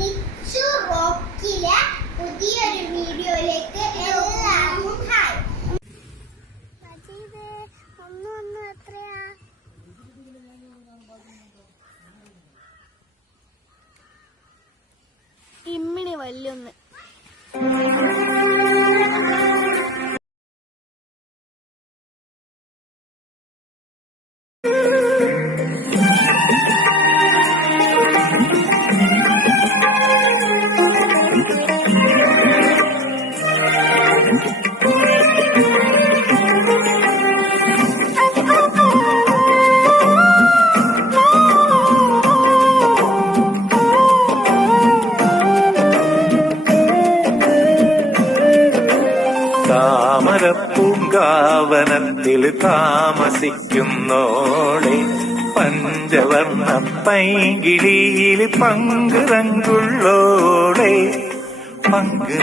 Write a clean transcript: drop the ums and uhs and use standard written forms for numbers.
നിച്ചു റോക്കിലെ പുതിയൊരു വീഡിയോയിലേക്ക് എല്ലാവർക്കും ഹായ്. എത്രയാ? ഇമ്മിണി വല്യൊന്ന്. താമരപ്പൂങ്കാവനത്തിൽ താമസിക്കുന്നോളെ പഞ്ചവർണ്ണ പൈങ്കിളിയിൽ പങ്കുറങ്കുള്ളോളെ പങ്ക്